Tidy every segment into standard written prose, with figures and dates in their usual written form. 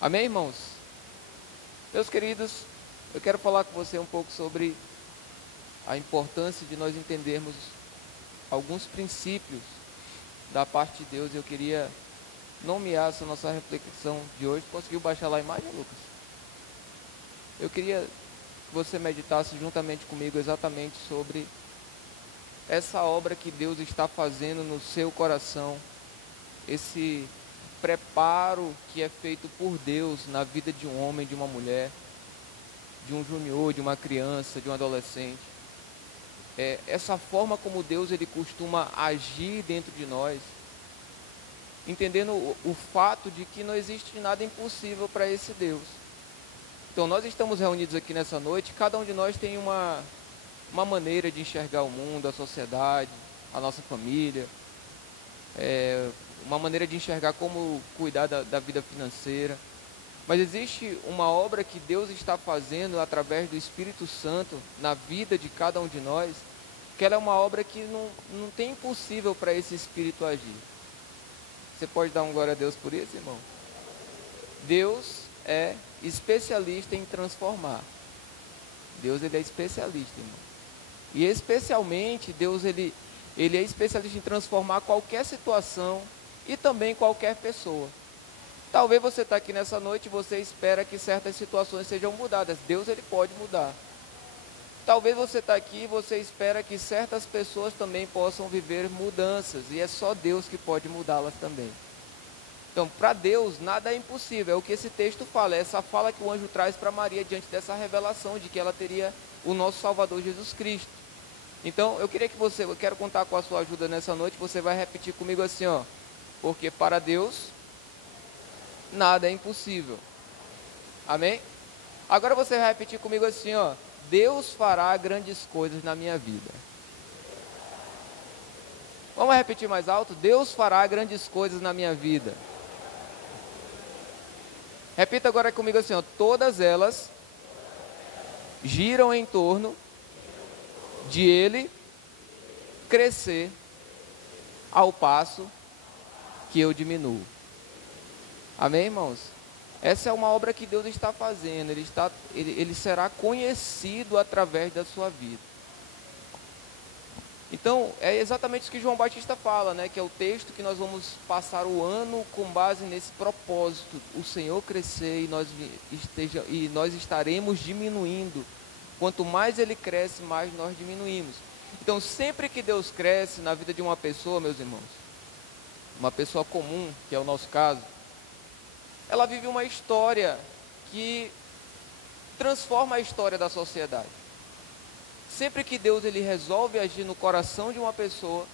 Amém, irmãos? Meus queridos, eu quero falar com você um pouco sobre a importância de nós entendermos alguns princípios da parte de Deus. Eu queria nomear essa nossa reflexão de hoje. Conseguiu baixar lá a imagem, Lucas? Eu queria que você meditasse juntamente comigo exatamente sobre essa obra que Deus está fazendo no seu coração, esse preparo que é feito por Deus na vida de um homem, de uma mulher, de um junior, de uma criança, de um adolescente. Essa forma como Deus ele costuma agir dentro de nós, entendendo o fato de que não existe nada impossível para esse Deus. Então nós estamos reunidos aqui nessa noite, cada um de nós tem uma maneira de enxergar o mundo, a sociedade, a nossa família, uma maneira de enxergar como cuidar da vida financeira. Mas existe uma obra que Deus está fazendo através do Espírito Santo na vida de cada um de nós, que ela é uma obra que não tem impossível para esse Espírito agir. Você pode dar um glória a Deus por isso, irmão? Deus é especialista em transformar. Deus ele é especialista, irmão. E especialmente Deus ele é especialista em transformar qualquer situação e também qualquer pessoa. Talvez você está aqui nessa noite e você espera que certas situações sejam mudadas. Deus ele pode mudar. Talvez você está aqui e você espera que certas pessoas também possam viver mudanças. E é só Deus que pode mudá-las também. Então, para Deus, nada é impossível. É o que esse texto fala. É essa fala que o anjo traz para Maria diante dessa revelação de que ela teria o nosso Salvador Jesus Cristo. Então, eu quero contar com a sua ajuda nessa noite. Você vai repetir comigo assim, ó. Porque para Deus, nada é impossível. Amém? Agora você vai repetir comigo assim, ó. Deus fará grandes coisas na minha vida. Vamos repetir mais alto? Deus fará grandes coisas na minha vida. Repita agora comigo assim, ó. Todas elas giram em torno de Ele crescer ao passo que eu diminuo. Amém, irmãos? Essa é uma obra que Deus está fazendo. Ele será conhecido através da sua vida. Então, é exatamente isso que João Batista fala, né? Que é o texto que nós vamos passar o ano com base nesse propósito. O Senhor crescer e nós estaremos diminuindo. Quanto mais Ele cresce, mais nós diminuímos. Então, sempre que Deus cresce na vida de uma pessoa, meus irmãos, uma pessoa comum, que é o nosso caso, ela vive uma história que transforma a história da sociedade. Sempre que Deus ele resolve agir no coração de uma pessoa,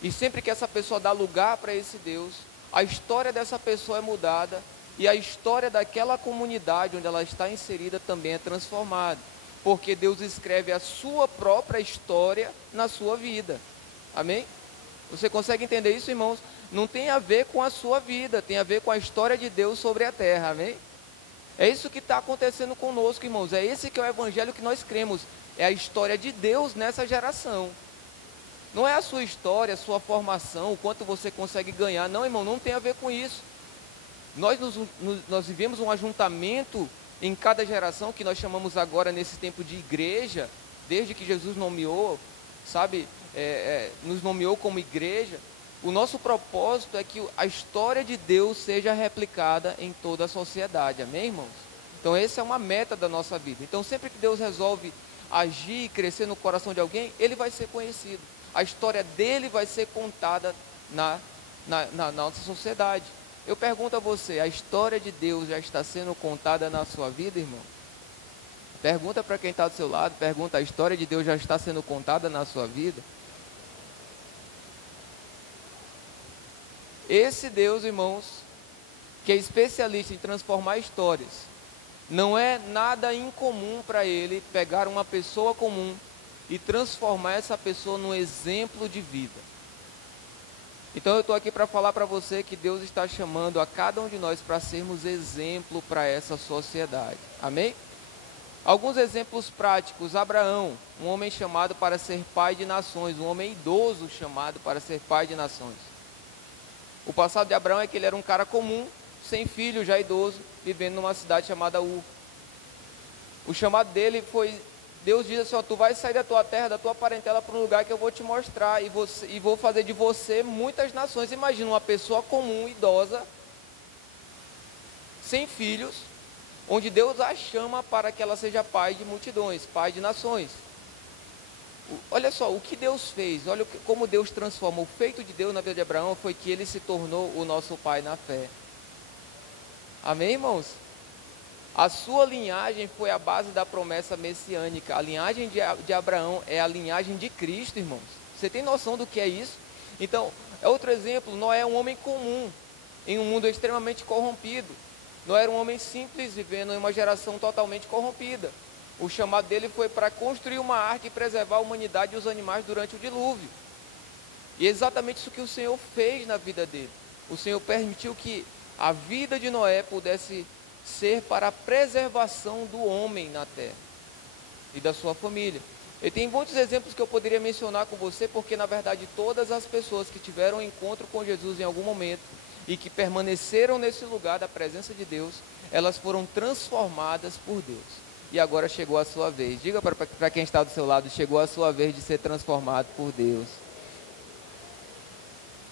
e sempre que essa pessoa dá lugar para esse Deus, a história dessa pessoa é mudada, e a história daquela comunidade onde ela está inserida também é transformada, porque Deus escreve a sua própria história na sua vida. Amém? Você consegue entender isso, irmãos? Não tem a ver com a sua vida, tem a ver com a história de Deus sobre a terra, amém? É isso que está acontecendo conosco, irmãos. É esse que é o evangelho que nós cremos. É a história de Deus nessa geração. Não é a sua história, a sua formação, o quanto você consegue ganhar. Não, irmão, não tem a ver com isso. Nós vivemos um ajuntamento em cada geração, que nós chamamos agora nesse tempo de igreja, desde que Jesus nomeou, sabe, nos nomeou como igreja. O nosso propósito é que a história de Deus seja replicada em toda a sociedade, amém, irmãos? Então essa é uma meta da nossa vida. Então sempre que Deus resolve agir e crescer no coração de alguém, ele vai ser conhecido. A história dele vai ser contada na nossa sociedade. Eu pergunto a você, a história de Deus já está sendo contada na sua vida, irmão? Pergunta para quem está do seu lado, pergunta, a história de Deus já está sendo contada na sua vida? Esse Deus, irmãos, que é especialista em transformar histórias, não é nada incomum para ele pegar uma pessoa comum e transformar essa pessoa num exemplo de vida. Então eu estou aqui para falar para você que Deus está chamando a cada um de nós para sermos exemplo para essa sociedade. Amém? Alguns exemplos práticos. Abraão, um homem chamado para ser pai de nações, um homem idoso chamado para ser pai de nações. O passado de Abraão é que ele era um cara comum, sem filho, já idoso, vivendo numa cidade chamada Ur. O chamado dele foi, Deus diz assim, ó, tu vai sair da tua terra, da tua parentela, para um lugar que eu vou te mostrar, e vou fazer de você muitas nações. Imagina uma pessoa comum, idosa, sem filhos, onde Deus a chama para que ela seja pai de multidões, pai de nações. Olha só, o que Deus fez, olha como Deus transforma. O feito de Deus na vida de Abraão foi que ele se tornou o nosso pai na fé. Amém, irmãos? A sua linhagem foi a base da promessa messiânica. A linhagem de Abraão é a linhagem de Cristo, irmãos. Você tem noção do que é isso? Então, é outro exemplo. Noé é um homem comum, em um mundo extremamente corrompido. Noé era um homem simples, vivendo em uma geração totalmente corrompida. O chamado dele foi para construir uma arca e preservar a humanidade e os animais durante o dilúvio. E é exatamente isso que o Senhor fez na vida dele. O Senhor permitiu que a vida de Noé pudesse ser para a preservação do homem na terra e da sua família. E tem muitos exemplos que eu poderia mencionar com você, porque na verdade todas as pessoas que tiveram um encontro com Jesus em algum momento e que permaneceram nesse lugar da presença de Deus, elas foram transformadas por Deus. E agora chegou a sua vez. Diga para quem está do seu lado, chegou a sua vez de ser transformado por Deus.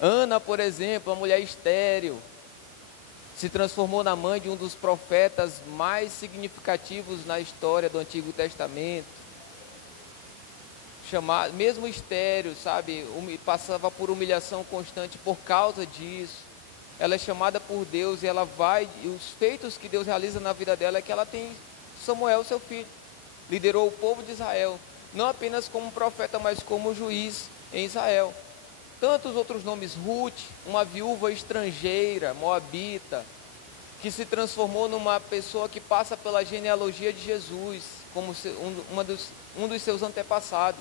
Ana, por exemplo, uma mulher estéril, se transformou na mãe de um dos profetas mais significativos na história do Antigo Testamento. Mesmo estéril, sabe, passava por humilhação constante por causa disso. Ela é chamada por Deus e ela vai, e os feitos que Deus realiza na vida dela é que ela tem Samuel, seu filho. Liderou o povo de Israel, não apenas como profeta, mas como juiz em Israel. Tantos outros nomes, Ruth, uma viúva estrangeira, moabita, que se transformou numa pessoa que passa pela genealogia de Jesus, como um dos seus antepassados.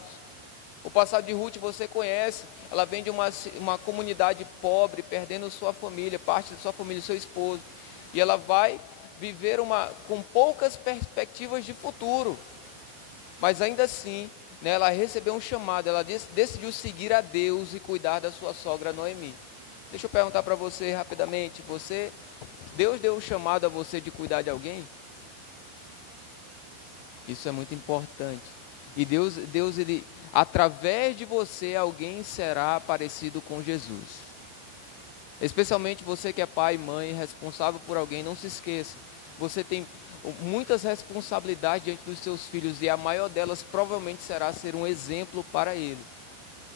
O passado de Ruth você conhece, ela vem de uma comunidade pobre, perdendo sua família, parte de sua família, seu esposo, e ela vai viver com poucas perspectivas de futuro, mas ainda assim, né, ela recebeu um chamado, ela decidiu seguir a Deus e cuidar da sua sogra Noemi. Deixa eu perguntar para você rapidamente, Deus deu um chamado a você de cuidar de alguém? Isso é muito importante. E Deus ele, através de você, alguém será parecido com Jesus. Especialmente você que é pai e mãe, responsável por alguém, não se esqueça. Você tem muitas responsabilidades diante dos seus filhos e a maior delas provavelmente será ser um exemplo para ele,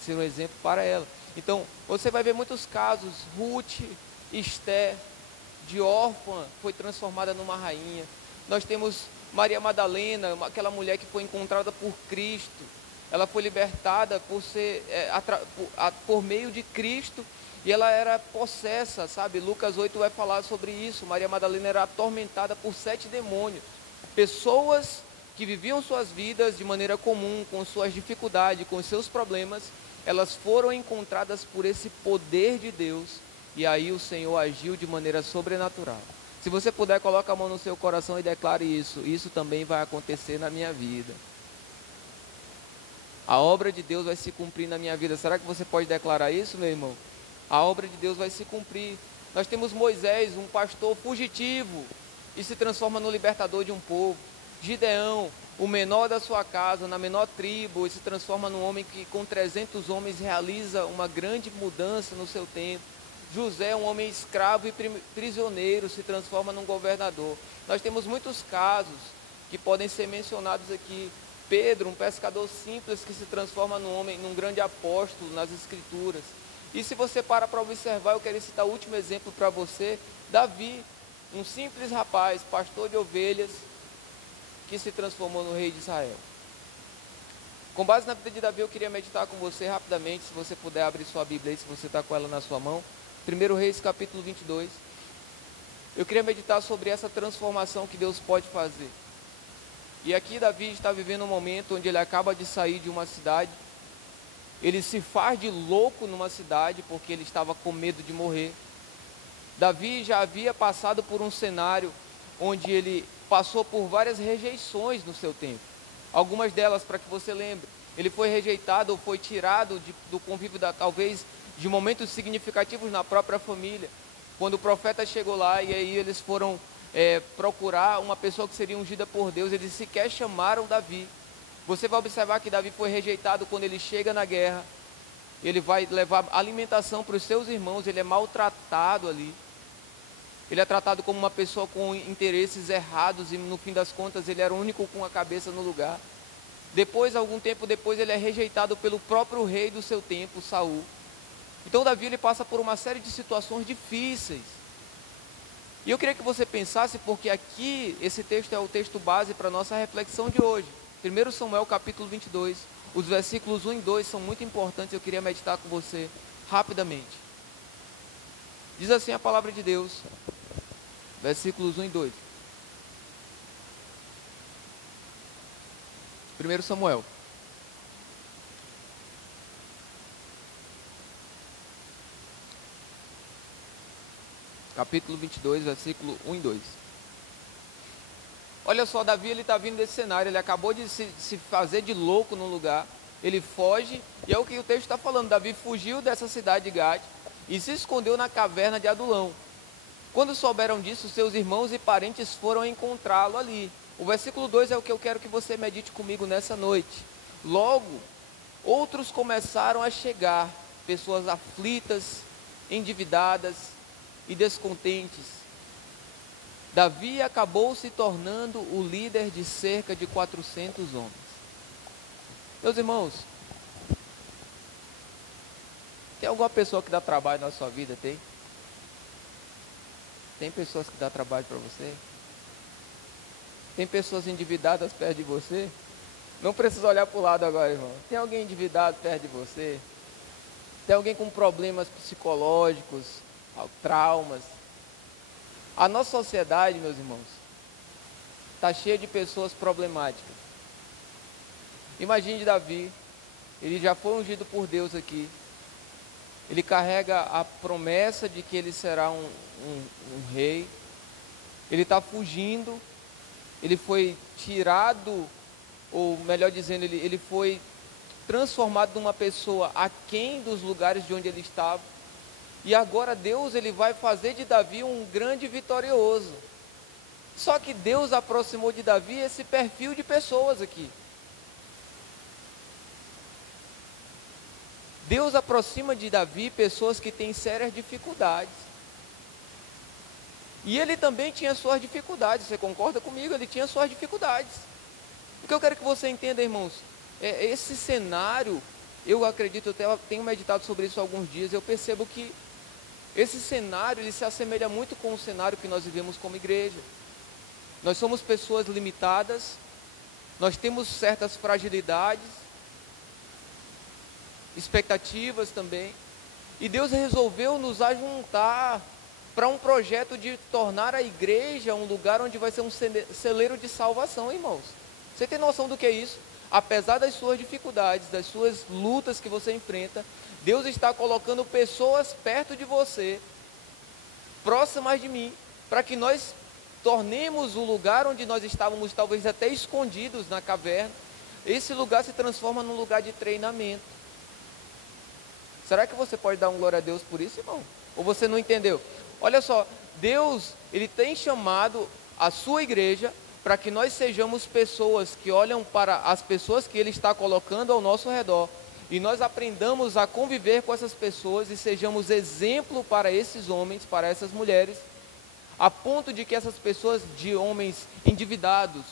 ser um exemplo para ela. Então, você vai ver muitos casos, Ruth, Esther, de órfã, foi transformada numa rainha. Nós temos Maria Madalena, aquela mulher que foi encontrada por Cristo. Ela foi libertada por meio de Cristo, e ela era possessa, sabe? Lucas 8 vai falar sobre isso. Maria Madalena era atormentada por 7 demônios. Pessoas que viviam suas vidas de maneira comum, com suas dificuldades, com seus problemas, elas foram encontradas por esse poder de Deus, e aí o Senhor agiu de maneira sobrenatural. Se você puder, coloque a mão no seu coração e declare isso. Isso também vai acontecer na minha vida. A obra de Deus vai se cumprir na minha vida. Será que você pode declarar isso, meu irmão? A obra de Deus vai se cumprir. Nós temos Moisés, um pastor fugitivo, e se transforma no libertador de um povo. Gideão, o menor da sua casa, na menor tribo, e se transforma num homem que com 300 homens realiza uma grande mudança no seu tempo. José, um homem escravo e prisioneiro, se transforma num governador. Nós temos muitos casos que podem ser mencionados aqui. Pedro, um pescador simples que se transforma num grande apóstolo nas Escrituras. E se você para observar, eu quero citar o último exemplo para você, Davi, um simples rapaz, pastor de ovelhas, que se transformou no rei de Israel. Com base na vida de Davi, eu queria meditar com você rapidamente, se você puder abrir sua Bíblia aí, se você está com ela na sua mão. 1 Reis capítulo 22. Eu queria meditar sobre essa transformação que Deus pode fazer. E aqui Davi está vivendo um momento onde ele acaba de sair de uma cidade. Ele se faz de louco numa cidade porque ele estava com medo de morrer. Davi já havia passado por um cenário onde ele passou por várias rejeições no seu tempo. Algumas delas, para que você lembre, ele foi rejeitado ou foi tirado do convívio, talvez, de momentos significativos na própria família. quando o profeta chegou lá e aí eles foram procurar uma pessoa que seria ungida por Deus, eles sequer chamaram Davi. Você vai observar que Davi foi rejeitado quando ele chega na guerra. Ele vai levar alimentação para os seus irmãos, ele é maltratado ali. Ele é tratado como uma pessoa com interesses errados e no fim das contas ele era o único com a cabeça no lugar. Depois, algum tempo depois, ele é rejeitado pelo próprio rei do seu tempo, Saul. Então Davi ele passa por uma série de situações difíceis. E eu queria que você pensasse, porque aqui esse texto é o texto base para a nossa reflexão de hoje. 1 Samuel capítulo 22, os versículos 1 e 2 são muito importantes, eu queria meditar com você rapidamente. Diz assim a palavra de Deus, versículos 1 e 2. 1 Samuel. Capítulo 22, versículo 1 e 2. Olha só, Davi ele está vindo desse cenário, ele acabou de se fazer de louco num lugar, ele foge, e é o que o texto está falando, Davi fugiu dessa cidade de Gade e se escondeu na caverna de Adulão. Quando souberam disso, seus irmãos e parentes foram encontrá-lo ali. O versículo 2 é o que eu quero que você medite comigo nessa noite. Logo, outros começaram a chegar, pessoas aflitas, endividadas e descontentes. Davi acabou se tornando o líder de cerca de 400 homens. Meus irmãos, tem alguma pessoa que dá trabalho na sua vida? Tem pessoas que dão trabalho para você? Tem pessoas endividadas perto de você? Não precisa olhar para o lado agora, irmão. Tem alguém endividado perto de você? Tem alguém com problemas psicológicos, traumas? A nossa sociedade, meus irmãos, está cheia de pessoas problemáticas. Imagine Davi, ele já foi ungido por Deus aqui. Ele carrega a promessa de que ele será um rei. Ele está fugindo. Ele foi tirado, ou melhor dizendo, ele foi transformado numa pessoa aquém dos lugares de onde ele estava. E agora Deus ele vai fazer de Davi um grande vitorioso. Só que Deus aproximou de Davi esse perfil de pessoas aqui. Deus aproxima de Davi pessoas que têm sérias dificuldades. E ele também tinha suas dificuldades, você concorda comigo? Ele tinha suas dificuldades. O que eu quero que você entenda, irmãos, esse cenário, eu acredito, eu tenho meditado sobre isso há alguns dias, eu percebo que esse cenário, ele se assemelha muito com o cenário que nós vivemos como igreja. Nós somos pessoas limitadas, nós temos certas fragilidades, expectativas também, e Deus resolveu nos ajuntar para um projeto de tornar a igreja um lugar onde vai ser um celeiro de salvação, irmãos. Você tem noção do que é isso? Apesar das suas dificuldades, das suas lutas que você enfrenta, Deus está colocando pessoas perto de você, próximas de mim, para que nós tornemos o lugar onde nós estávamos talvez até escondidos na caverna, esse lugar se transforma num lugar de treinamento. Será que você pode dar um glória a Deus por isso, irmão? Ou você não entendeu? Olha só, Deus, Ele tem chamado a sua igreja para que nós sejamos pessoas que olham para as pessoas que Ele está colocando ao nosso redor e nós aprendamos a conviver com essas pessoas e sejamos exemplo para esses homens, para essas mulheres, a ponto de que essas pessoas, de homens endividados,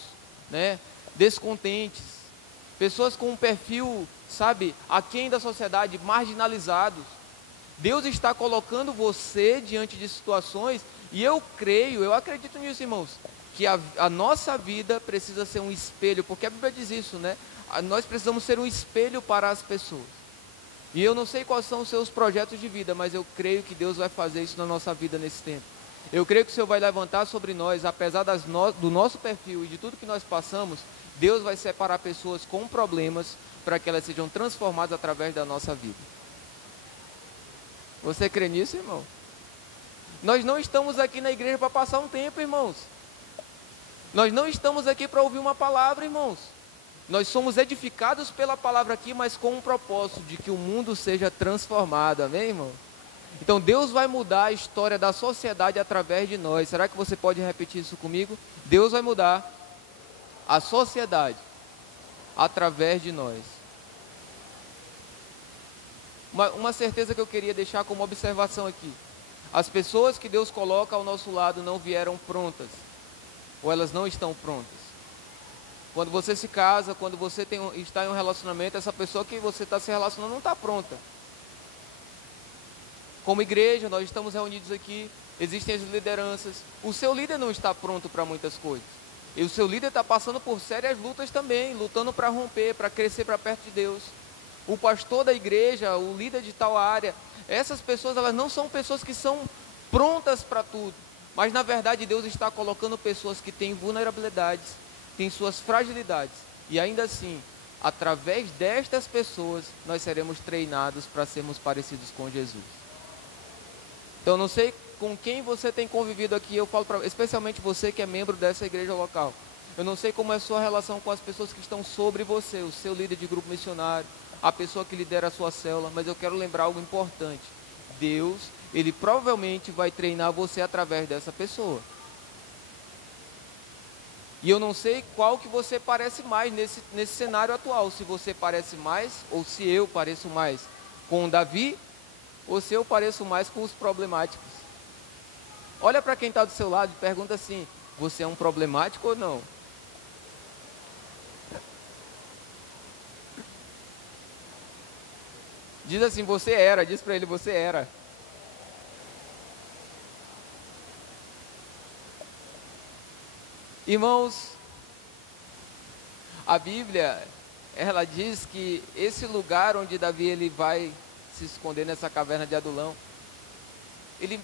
né, descontentes, pessoas com um perfil, sabe, aquém da sociedade, marginalizados, Deus está colocando você diante de situações, e eu creio, eu acredito nisso, irmãos, que a nossa vida precisa ser um espelho, porque a Bíblia diz isso, né? Nós precisamos ser um espelho para as pessoas. E eu não sei quais são os seus projetos de vida, mas eu creio que Deus vai fazer isso na nossa vida nesse tempo. Eu creio que o Senhor vai levantar sobre nós, apesar do nosso perfil e de tudo que nós passamos, Deus vai separar pessoas com problemas para que elas sejam transformadas através da nossa vida. Você crê nisso, irmão? Nós não estamos aqui na igreja para passar um tempo, irmãos. Nós não estamos aqui para ouvir uma palavra, irmãos. Nós somos edificados pela palavra aqui, mas com um propósito de que o mundo seja transformado, amém, irmão? Então Deus vai mudar a história da sociedade através de nós. Será que você pode repetir isso comigo? Deus vai mudar a sociedade através de nós. Uma certeza que eu queria deixar como observação aqui. As pessoas que Deus coloca ao nosso lado não vieram prontas, ou elas não estão prontas. Quando você se casa, quando você está em um relacionamento, essa pessoa que você está se relacionando não está pronta. Como igreja, nós estamos reunidos aqui, existem as lideranças. O seu líder não está pronto para muitas coisas. E o seu líder está passando por sérias lutas também, lutando para romper, para crescer para perto de Deus. O pastor da igreja, o líder de tal área, essas pessoas, elas não são pessoas que são prontas para tudo. Mas na verdade Deus está colocando pessoas que têm vulnerabilidades, têm suas fragilidades. E ainda assim, através destas pessoas, nós seremos treinados para sermos parecidos com Jesus. Então não sei com quem você tem convivido aqui, eu falo especialmente você que é membro dessa igreja local. Eu não sei como é a sua relação com as pessoas que estão sobre você, o seu líder de grupo missionário, a pessoa que lidera a sua célula, mas eu quero lembrar algo importante. Deus, Ele provavelmente vai treinar você através dessa pessoa. E eu não sei qual que você parece mais nesse cenário atual, se você parece mais, ou se eu pareço mais com Davi, ou se eu pareço mais com os problemáticos. Olha para quem está do seu lado e pergunta assim, você é um problemático ou não? Diz assim, você era, diz para ele, você era. Irmãos, a Bíblia, ela diz que esse lugar onde Davi ele vai se esconder nessa caverna de Adulão, ele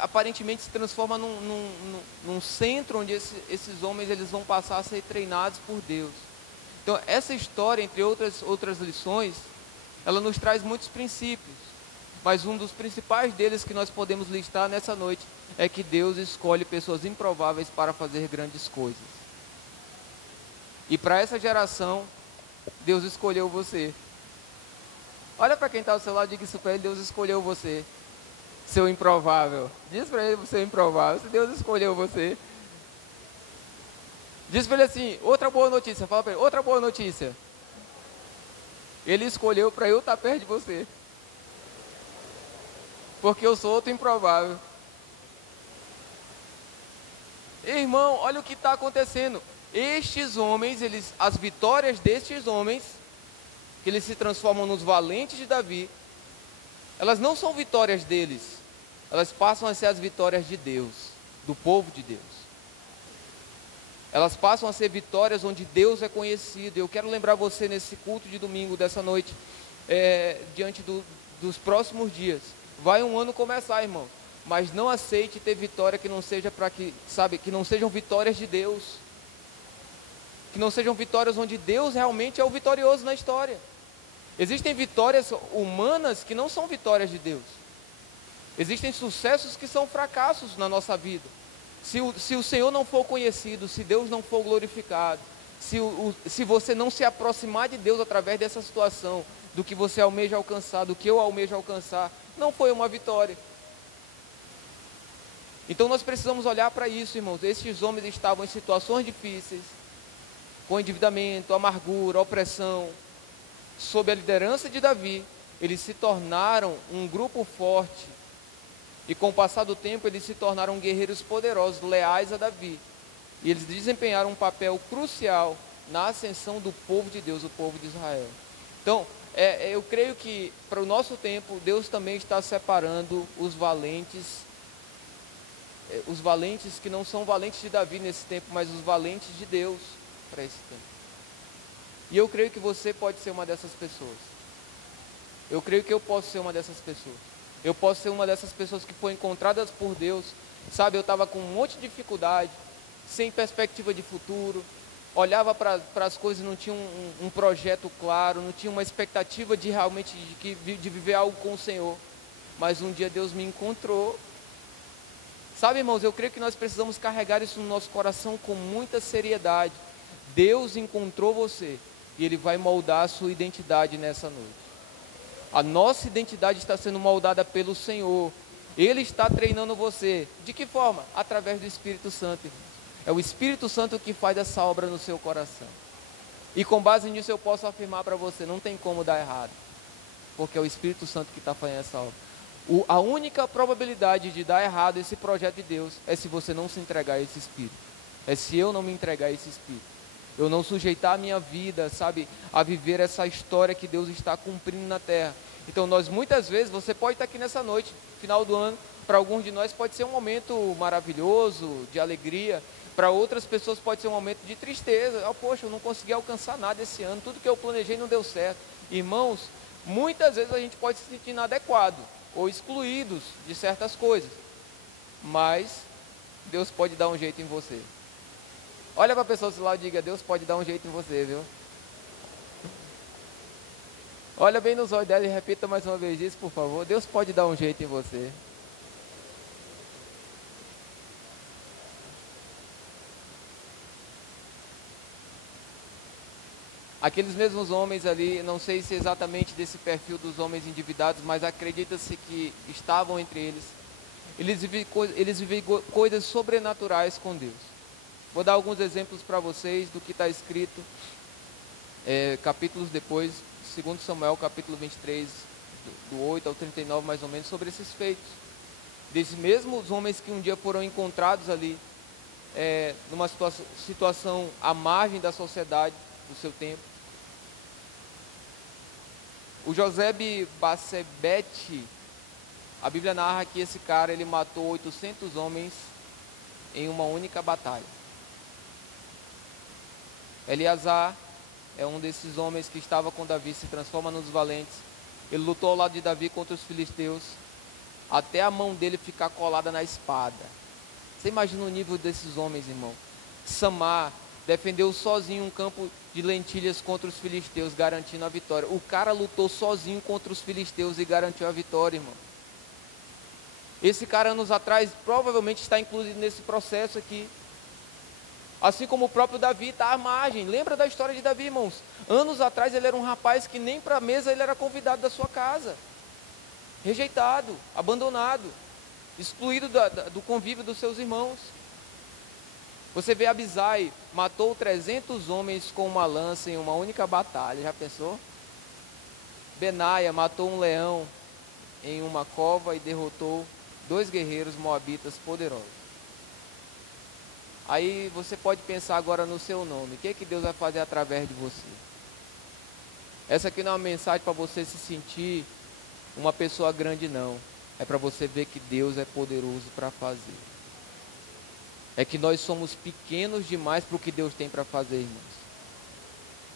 aparentemente se transforma num centro onde esses homens eles vão passar a ser treinados por Deus. Então essa história, entre outras lições, ela nos traz muitos princípios, mas um dos principais deles que nós podemos listar nessa noite é que Deus escolhe pessoas improváveis para fazer grandes coisas. E para essa geração, Deus escolheu você. Olha para quem está ao seu lado e diga isso para ele, Deus escolheu você, seu improvável. Diz para ele, seu improvável, se Deus escolheu você. Diz para ele assim, outra boa notícia, fala para ele, outra boa notícia. Ele escolheu para eu estar perto de você. Porque eu sou outro improvável. Irmão, olha o que está acontecendo. Estes homens, as vitórias destes homens, que eles se transformam nos valentes de Davi, elas não são vitórias deles. Elas passam a ser as vitórias de Deus, do povo de Deus. Elas passam a ser vitórias onde Deus é conhecido. Eu quero lembrar você nesse culto de domingo, dessa noite, diante dos próximos dias. Vai um ano começar, irmão. Mas não aceite ter vitória que não seja que não sejam vitórias de Deus. Que não sejam vitórias onde Deus realmente é o vitorioso na história. Existem vitórias humanas que não são vitórias de Deus. Existem sucessos que são fracassos na nossa vida. Se o Senhor não for conhecido, se Deus não for glorificado, se você não se aproximar de Deus através dessa situação, do que você almeja alcançar, do que eu almejo alcançar, não foi uma vitória. Então nós precisamos olhar para isso, irmãos. Estes homens estavam em situações difíceis, com endividamento, amargura, opressão. Sob a liderança de Davi, eles se tornaram um grupo forte. E com o passar do tempo, eles se tornaram guerreiros poderosos, leais a Davi. E eles desempenharam um papel crucial na ascensão do povo de Deus, o povo de Israel. Então, eu creio que para o nosso tempo, Deus também está separando os valentes que não são valentes de Davi nesse tempo, mas os valentes de Deus para esse tempo. E eu creio que você pode ser uma dessas pessoas. Eu creio que eu posso ser uma dessas pessoas. Eu posso ser uma dessas pessoas que foram encontradas por Deus. Sabe, eu estava com um monte de dificuldade, sem perspectiva de futuro, olhava para as coisas e não tinha um projeto claro, não tinha uma expectativa de realmente de viver algo com o Senhor. Mas um dia Deus me encontrou. Sabe, irmãos, eu creio que nós precisamos carregar isso no nosso coração com muita seriedade. Deus encontrou você e Ele vai moldar a sua identidade nessa noite. A nossa identidade está sendo moldada pelo Senhor. Ele está treinando você. De que forma? Através do Espírito Santo, irmãos. É o Espírito Santo que faz essa obra no seu coração. E com base nisso eu posso afirmar para você, não tem como dar errado. Porque é o Espírito Santo que está fazendo essa obra. A única probabilidade de dar errado esse projeto de Deus é se você não se entregar a esse Espírito. É se eu não me entregar a esse Espírito. Eu não sujeitar a minha vida, sabe, a viver essa história que Deus está cumprindo na terra. Então nós muitas vezes, você pode estar aqui nessa noite, final do ano, para alguns de nós pode ser um momento maravilhoso, de alegria. Para outras pessoas pode ser um momento de tristeza. Poxa, eu não consegui alcançar nada esse ano, tudo que eu planejei não deu certo. Irmãos, muitas vezes a gente pode se sentir inadequado ou excluídos de certas coisas, mas Deus pode dar um jeito em você. Olha para a pessoa do seu lado e diga: Deus pode dar um jeito em você, viu? Olha bem nos olhos dela e repita mais uma vez isso, por favor. Deus pode dar um jeito em você. Aqueles mesmos homens ali, não sei se exatamente desse perfil dos homens endividados, mas acredita-se que estavam entre eles. Eles vivem coisas sobrenaturais com Deus. Vou dar alguns exemplos para vocês do que está escrito, capítulos depois, 2 Samuel, capítulo 23, do 8 ao 39, mais ou menos, sobre esses feitos. Desses mesmos homens que um dia foram encontrados ali, numa situação à margem da sociedade do seu tempo. O Josebe Bassebete, a Bíblia narra que esse cara, ele matou 800 homens em uma única batalha. Eleazar é um desses homens que estava com Davi, se transforma nos valentes. Ele lutou ao lado de Davi contra os filisteus, até a mão dele ficar colada na espada. Você imagina o nível desses homens, irmão? Samar defendeu sozinho um campo de lentilhas contra os filisteus, garantindo a vitória. O cara lutou sozinho contra os filisteus e garantiu a vitória, irmão. Esse cara, anos atrás, provavelmente está incluído nesse processo aqui. Assim como o próprio Davi está à margem. Lembra da história de Davi, irmãos? Anos atrás ele era um rapaz que nem para a mesa ele era convidado da sua casa. Rejeitado, abandonado, excluído do convívio dos seus irmãos. Você vê Abisai, matou 300 homens com uma lança em uma única batalha. Já pensou? Benaia matou um leão em uma cova e derrotou 2 guerreiros moabitas poderosos. Aí você pode pensar agora no seu nome. O que é que Deus vai fazer através de você? Essa aqui não é uma mensagem para você se sentir uma pessoa grande, não. É para você ver que Deus é poderoso para fazer. É que nós somos pequenos demais para o que Deus tem para fazer, irmãos.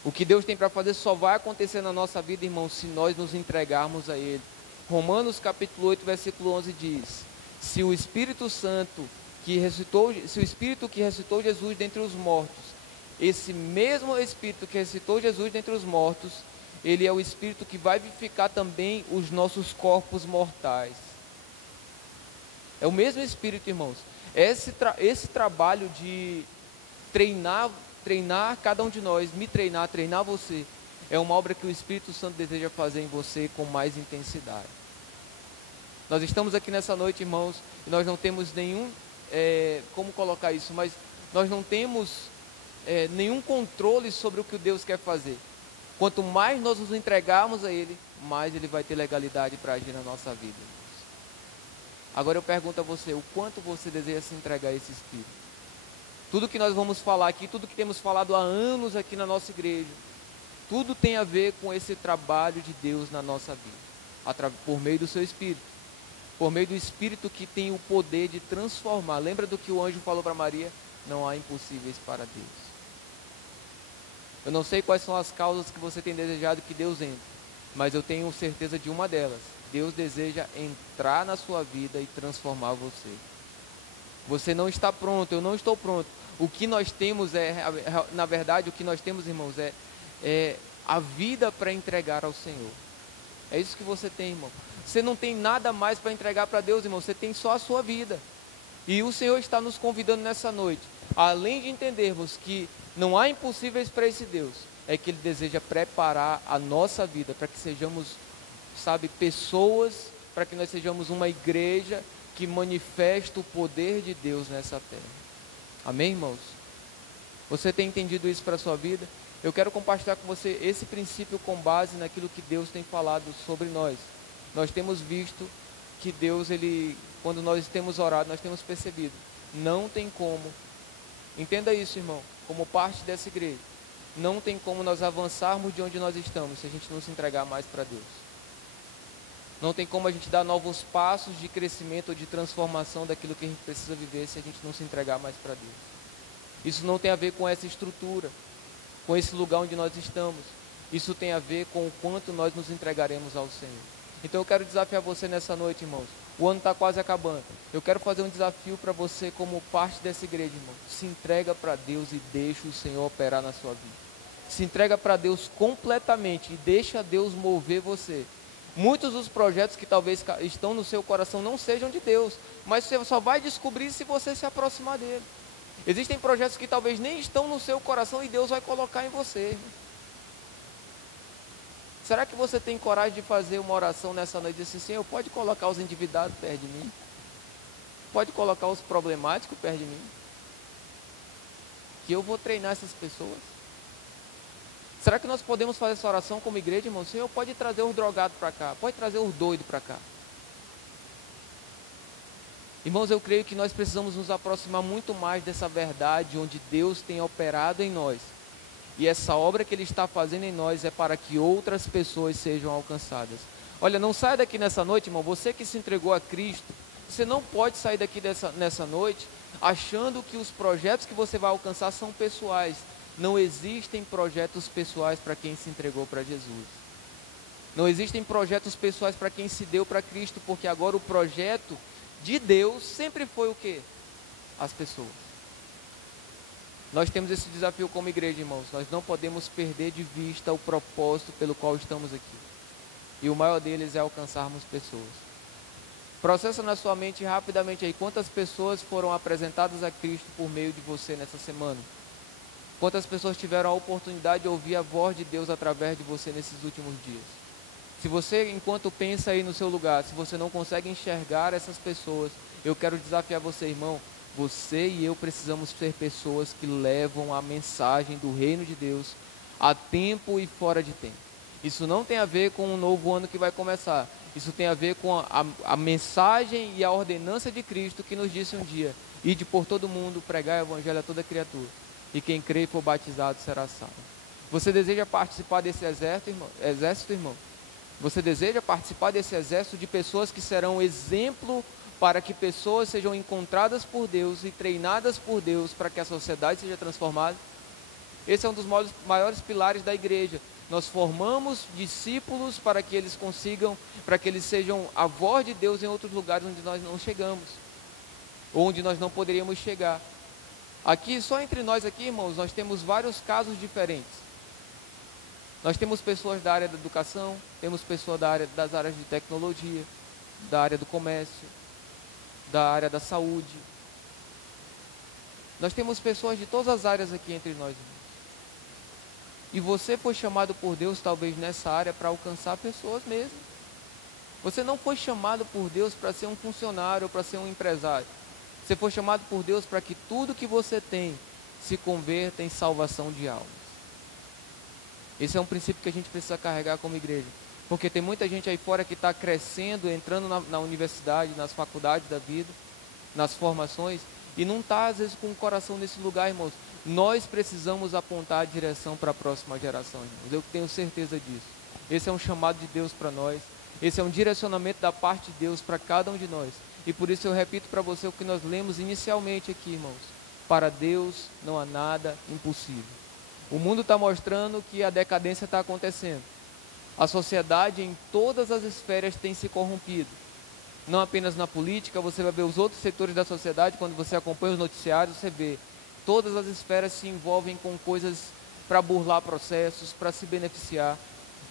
O que Deus tem para fazer só vai acontecer na nossa vida, irmãos, se nós nos entregarmos a Ele. Romanos capítulo 8, versículo 11 diz: se o Espírito Santo se o Espírito que ressuscitou Jesus dentre os mortos, esse mesmo Espírito que ressuscitou Jesus dentre os mortos, ele é o Espírito que vai vivificar também os nossos corpos mortais. É o mesmo Espírito, irmãos. Esse trabalho de treinar cada um de nós, treinar você, é uma obra que o Espírito Santo deseja fazer em você com mais intensidade. Nós estamos aqui nessa noite, irmãos, e nós não temos nenhum, como colocar isso, mas nós não temos nenhum controle sobre o que Deus quer fazer. Quanto mais nós nos entregarmos a Ele, mais Ele vai ter legalidade para agir na nossa vida. Agora eu pergunto a você, o quanto você deseja se entregar a esse Espírito? Tudo que nós vamos falar aqui, tudo que temos falado há anos aqui na nossa igreja, tudo tem a ver com esse trabalho de Deus na nossa vida, por meio do seu Espírito, por meio do Espírito que tem o poder de transformar. Lembra do que o anjo falou para Maria? Não há impossíveis para Deus. Eu não sei quais são as causas que você tem desejado que Deus entre, mas eu tenho certeza de uma delas. Deus deseja entrar na sua vida e transformar você. Você não está pronto, eu não estou pronto. O que nós temos na verdade, o que nós temos, irmãos, é a vida para entregar ao Senhor. É isso que você tem, irmão. Você não tem nada mais para entregar para Deus, irmão. Você tem só a sua vida. E o Senhor está nos convidando nessa noite, além de entendermos que não há impossíveis para esse Deus, é que Ele deseja preparar a nossa vida para que sejamos sabe, pessoas, para que nós sejamos uma igreja que manifesta o poder de Deus nessa terra. Amém, irmãos? Você tem entendido isso para a sua vida? Eu quero compartilhar com você esse princípio com base naquilo que Deus tem falado sobre nós. Nós temos visto que Deus, quando nós temos orado, nós temos percebido, não tem como, entenda isso, irmão, como parte dessa igreja, não tem como nós avançarmos de onde nós estamos se a gente não se entregar mais para Deus. Não tem como a gente dar novos passos de crescimento ou de transformação daquilo que a gente precisa viver se a gente não se entregar mais para Deus. Isso não tem a ver com essa estrutura, com esse lugar onde nós estamos. Isso tem a ver com o quanto nós nos entregaremos ao Senhor. Então eu quero desafiar você nessa noite, irmãos. O ano está quase acabando. Eu quero fazer um desafio para você como parte dessa igreja, irmão. Se entrega para Deus e deixa o Senhor operar na sua vida. Se entrega para Deus completamente e deixa Deus mover você. Muitos dos projetos que talvez estão no seu coração não sejam de Deus, mas você só vai descobrir se você se aproximar dele. Existem projetos que talvez nem estão no seu coração e Deus vai colocar em você. Será que você tem coragem de fazer uma oração nessa noite e dizer assim, Senhor, pode colocar os endividados perto de mim? Pode colocar os problemáticos perto de mim? Que eu vou treinar essas pessoas. Será que nós podemos fazer essa oração como igreja, irmão? Senhor, pode trazer os drogados para cá, pode trazer os doidos para cá. Irmãos, eu creio que nós precisamos nos aproximar muito mais dessa verdade, onde Deus tem operado em nós. E essa obra que Ele está fazendo em nós é para que outras pessoas sejam alcançadas. Olha, não saia daqui nessa noite, irmão, você que se entregou a Cristo, você não pode sair daqui nessa noite achando que os projetos que você vai alcançar são pessoais. Não existem projetos pessoais para quem se entregou para Jesus. Não existem projetos pessoais para quem se deu para Cristo, porque agora o projeto de Deus sempre foi o quê? As pessoas. Nós temos esse desafio como igreja, irmãos. Nós não podemos perder de vista o propósito pelo qual estamos aqui. E o maior deles é alcançarmos pessoas. Processa na sua mente rapidamente aí, quantas pessoas foram apresentadas a Cristo por meio de você nessa semana? Quantas pessoas tiveram a oportunidade de ouvir a voz de Deus através de você nesses últimos dias? Se você, enquanto pensa aí no seu lugar, se você não consegue enxergar essas pessoas, eu quero desafiar você, irmão. Você e eu precisamos ser pessoas que levam a mensagem do reino de Deus a tempo e fora de tempo. Isso não tem a ver com um novo ano que vai começar. Isso tem a ver com a mensagem e a ordenança de Cristo que nos disse um dia: ide por todo mundo, pregai o evangelho a toda criatura. E quem crê e for batizado será salvo. Você deseja participar desse exército, irmão? Você deseja participar desse exército de pessoas que serão exemplo para que pessoas sejam encontradas por Deus e treinadas por Deus para que a sociedade seja transformada? Esse é um dos maiores pilares da igreja. Nós formamos discípulos para que eles sejam a voz de Deus em outros lugares onde nós não chegamos, ou onde nós não poderíamos chegar. Aqui, só entre nós aqui, irmãos, nós temos vários casos diferentes. Nós temos pessoas da área da educação, temos pessoas das áreas de tecnologia, da área do comércio, da área da saúde. Nós temos pessoas de todas as áreas aqui entre nós, irmãos. E você foi chamado por Deus, talvez nessa área, para alcançar pessoas mesmo. Você não foi chamado por Deus para ser um funcionário ou para ser um empresário. Você foi chamado por Deus para que tudo que você tem se converta em salvação de almas. Esse é um princípio que a gente precisa carregar como igreja. Porque tem muita gente aí fora que está crescendo, entrando na universidade, nas faculdades da vida, nas formações, e não está às vezes com o coração nesse lugar, irmãos. Nós precisamos apontar a direção para a próxima geração, irmãos. Eu tenho certeza disso. Esse é um chamado de Deus para nós. Esse é um direcionamento da parte de Deus para cada um de nós. E por isso eu repito para você o que nós lemos inicialmente aqui, irmãos. Para Deus não há nada impossível. O mundo está mostrando que a decadência está acontecendo. A sociedade em todas as esferas tem se corrompido. Não apenas na política, você vai ver os outros setores da sociedade, quando você acompanha os noticiários, você vê. Todas as esferas se envolvem com coisas para burlar processos, para se beneficiar.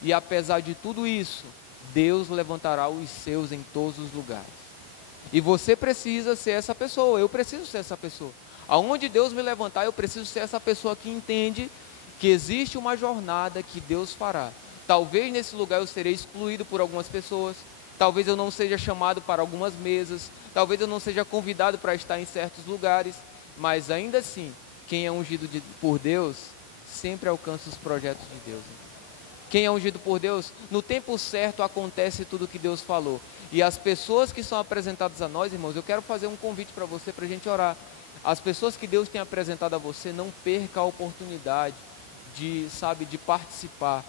E apesar de tudo isso, Deus levantará os seus em todos os lugares. E você precisa ser essa pessoa, eu preciso ser essa pessoa. Aonde Deus me levantar, eu preciso ser essa pessoa que entende que existe uma jornada que Deus fará. Talvez nesse lugar eu serei excluído por algumas pessoas, talvez eu não seja chamado para algumas mesas, talvez eu não seja convidado para estar em certos lugares, mas ainda assim, quem é ungido por Deus, sempre alcança os projetos de Deus. Quem é ungido por Deus, no tempo certo acontece tudo o que Deus falou. E as pessoas que são apresentadas a nós, irmãos, eu quero fazer um convite para você, para a gente orar. As pessoas que Deus tem apresentado a você, não perca a oportunidade de participar,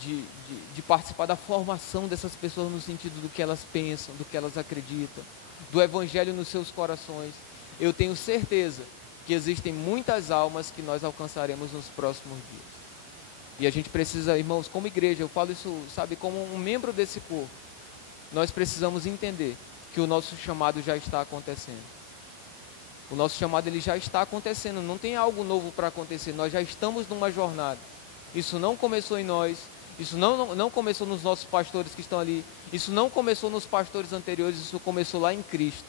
de participar da formação dessas pessoas no sentido do que elas pensam, do que elas acreditam, do evangelho nos seus corações. Eu tenho certeza que existem muitas almas que nós alcançaremos nos próximos dias. E a gente precisa, irmãos, como igreja, eu falo isso, como um membro desse corpo, nós precisamos entender que o nosso chamado já está acontecendo. O nosso chamado ele já está acontecendo, não tem algo novo para acontecer, nós já estamos numa jornada. Isso não começou em nós, isso não começou nos nossos pastores que estão ali, isso não começou nos pastores anteriores, isso começou lá em Cristo.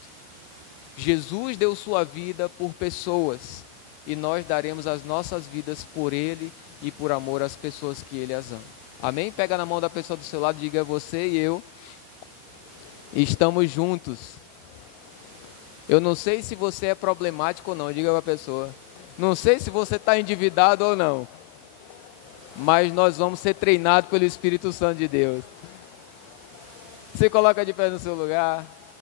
Jesus deu sua vida por pessoas e nós daremos as nossas vidas por Ele e por amor às pessoas que Ele as ama. Amém? Pega na mão da pessoa do seu lado e diga: você e eu estamos juntos. Eu não sei se você é problemático ou não, diga para a pessoa. Não sei se você está endividado ou não, mas nós vamos ser treinados pelo Espírito Santo de Deus. Você coloca de pé no seu lugar.